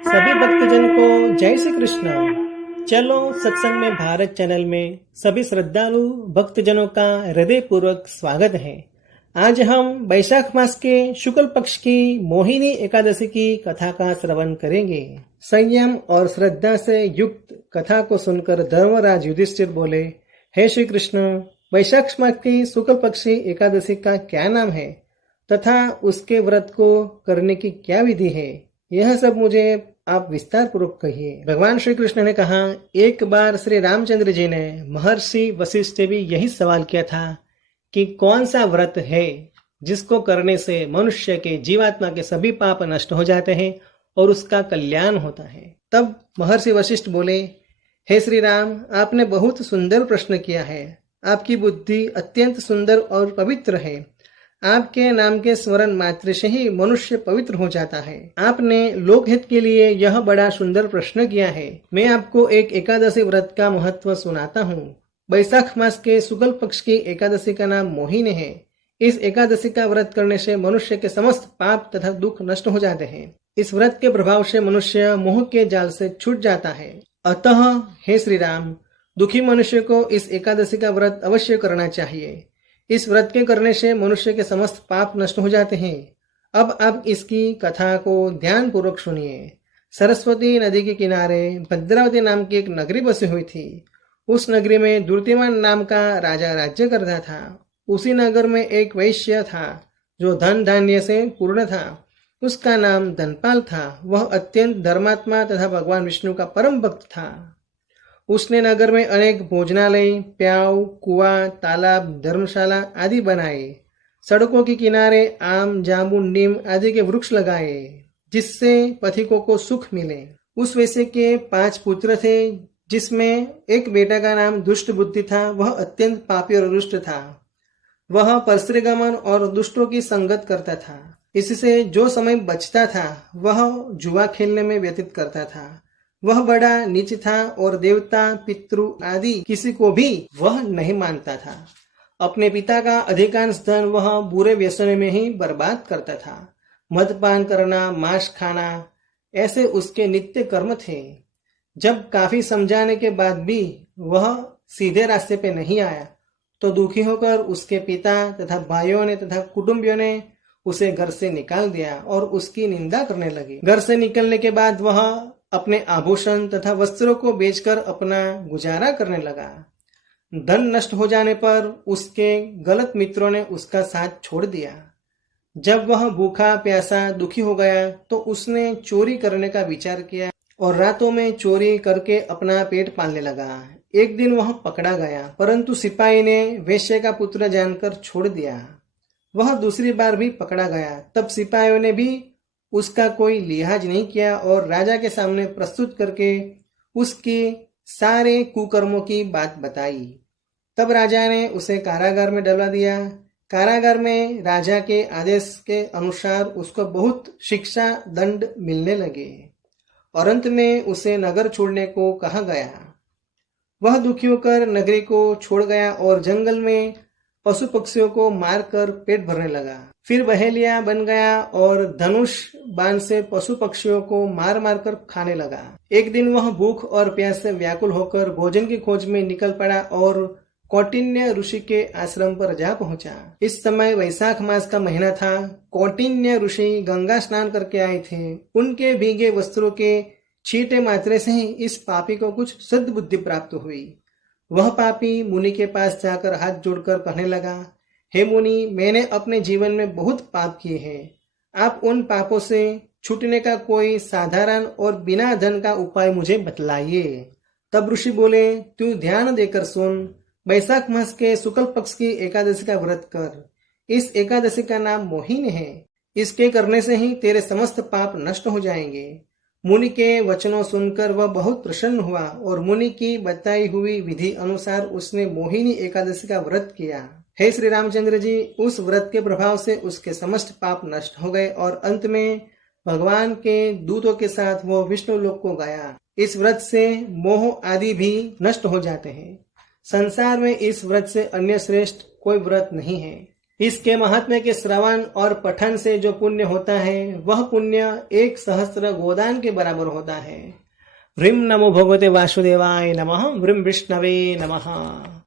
सभी भक्तजन को जय श्री कृष्ण। चलो सत्संग में भारत चैनल में सभी श्रद्धालु भक्तजनों का हृदय पूर्वक स्वागत है। आज हम वैशाख मास के शुक्ल पक्ष की मोहिनी एकादशी की कथा का श्रवण करेंगे। संयम और श्रद्धा से युक्त कथा को सुनकर धर्मराज युधिष्ठिर बोले, हे श्री कृष्ण, वैशाख मास की शुक्ल पक्षी एकादशी का क्या नाम है तथा उसके व्रत को करने की क्या विधि है, यह सब मुझे आप विस्तार पूर्वक कहिए। भगवान श्री कृष्ण ने कहा, एक बार श्री रामचंद्र जी ने महर्षि वशिष्ठ से भी यही सवाल किया था कि कौन सा व्रत है जिसको करने से मनुष्य के जीवात्मा के सभी पाप नष्ट हो जाते हैं और उसका कल्याण होता है। तब महर्षि वशिष्ठ बोले, हे श्री राम, आपने बहुत सुंदर प्रश्न किया है। आपकी बुद्धि अत्यंत सुंदर और पवित्र है। आपके नाम के स्मरण मात्र से ही मनुष्य पवित्र हो जाता है। आपने लोकहित के लिए यह बड़ा सुंदर प्रश्न किया है। मैं आपको एक एकादशी व्रत का महत्व सुनाता हूँ। वैशाख मास के शुक्ल पक्ष की एकादशी का नाम मोहिनी है। इस एकादशी का व्रत करने से मनुष्य के समस्त पाप तथा दुख नष्ट हो जाते हैं। इस व्रत के प्रभाव से मनुष्य मोह के जाल से छूट जाता है। अतः हे श्री राम, दुखी मनुष्य को इस एकादशी का व्रत अवश्य करना चाहिए। इस व्रत के करने से मनुष्य के समस्त पाप नष्ट हो जाते हैं। अब आप इसकी कथा को ध्यान पूर्वक सुनिए। सरस्वती नदी के किनारे भद्रावती नाम की एक नगरी बसी हुई थी। उस नगरी में दुर्तिमान नाम का राजा राज्य करता था। उसी नगर में एक वैश्य था जो धन धान्य से पूर्ण था। उसका नाम धनपाल था। वह अत्यंत धर्मात्मा तथा भगवान विष्णु का परम भक्त था। उसने नगर में अनेक भोजनालय, प्याऊ, कुआं, तालाब, धर्मशाला आदि बनाए। सड़कों के किनारे आम, जामुन, नीम आदि के वृक्ष लगाए जिससे पथिकों को सुख मिले। उस वैश्य के 5 पुत्र थे, जिसमें एक बेटा का नाम दुष्ट बुद्धि था। वह अत्यंत पापी और दुष्ट था। वह परश्रीगमन और दुष्टों की संगत करता था। इससे जो समय बचता था वह जुआ खेलने में व्यतीत करता था। वह बड़ा नीच था और देवता, पितृ आदि किसी को भी वह नहीं मानता था। अपने पिता का अधिकांश धन वह बुरे व्यसनों में ही बर्बाद करता था। मदपान करना, मांस खाना, ऐसे उसके नित्य कर्म थे। जब काफी समझाने के बाद भी वह सीधे रास्ते पे नहीं आया तो दुखी होकर उसके पिता तथा भाइयों ने तथा कुटुंबियों ने उसे घर से निकाल दिया और उसकी निंदा करने लगे। घर से निकलने के बाद वह अपने आभूषण तथा वस्त्रों को बेचकर अपना गुजारा करने लगा। धन नष्ट हो जाने पर उसके गलत मित्रों ने उसका साथ छोड़ दिया। जब वह भूखा प्यासा दुखी हो गया तो उसने चोरी करने का विचार किया और रातों में चोरी करके अपना पेट पालने लगा। एक दिन वह पकड़ा गया, परंतु सिपाही ने वैश्य का पुत्र जानकर छोड़ दिया। वह दूसरी बार भी पकड़ा गया। तब सिपाहियों ने भी उसका कोई लिहाज नहीं किया और राजा के सामने प्रस्तुत करके उसके सारे कुकर्मों की बात बताई। तब राजा ने उसे कारागार में डलवा दिया। कारागार में राजा के आदेश के अनुसार उसको बहुत शिक्षा दंड मिलने लगे और अंत में उसे नगर छोड़ने को कहा गया। वह दुखी होकर नगरी को छोड़ गया और जंगल में पशु पक्षियों को मारकर पेट भरने लगा। फिर बहेलिया बन गया और धनुष बाण से पशु पक्षियों को मार मार कर खाने लगा। एक दिन वह भूख और प्यास से व्याकुल होकर भोजन की खोज में निकल पड़ा और कौटिन्य ऋषि के आश्रम पर जा पहुंचा। इस समय वैशाख मास का महीना था। कौटिन्य ऋषि गंगा स्नान करके आए थे। उनके भीगे वस्त्रों के छींटे मात्रे से ही इस पापी को कुछ सद्बुद्धि प्राप्त हुई। वह पापी मुनि के पास जाकर हाथ जोड़कर कहने लगा, हे मुनि, मैंने अपने जीवन में बहुत पाप किए हैं। आप उन पापों से छूटने का कोई साधारण और बिना धन का उपाय मुझे बतलाइए। तब ऋषि बोले, तू ध्यान देकर सुन। वैशाख मास के शुक्ल पक्ष की एकादशी का व्रत कर। इस एकादशी का नाम मोहिनी है। इसके करने से ही तेरे समस्त पाप नष्ट हो जाएंगे। मुनि के वचनों सुनकर वह बहुत प्रसन्न हुआ और मुनि की बताई हुई विधि अनुसार उसने मोहिनी एकादशी का व्रत किया। हे श्री रामचंद्र जी, उस व्रत के प्रभाव से उसके समस्त पाप नष्ट हो गए और अंत में भगवान के दूतों के साथ वो विष्णु लोक को गया। इस व्रत से मोह आदि भी नष्ट हो जाते हैं। संसार में इस व्रत से अन्य श्रेष्ठ कोई व्रत नहीं है। इसके महात्म्य के श्रवण और पठन से जो पुण्य होता है वह पुण्य 1 सहस्त्र गोदान के बराबर होता है। ह्रीं नमो भगवते वासुदेवाय नमः। ह्रीं विष्णवे नमः।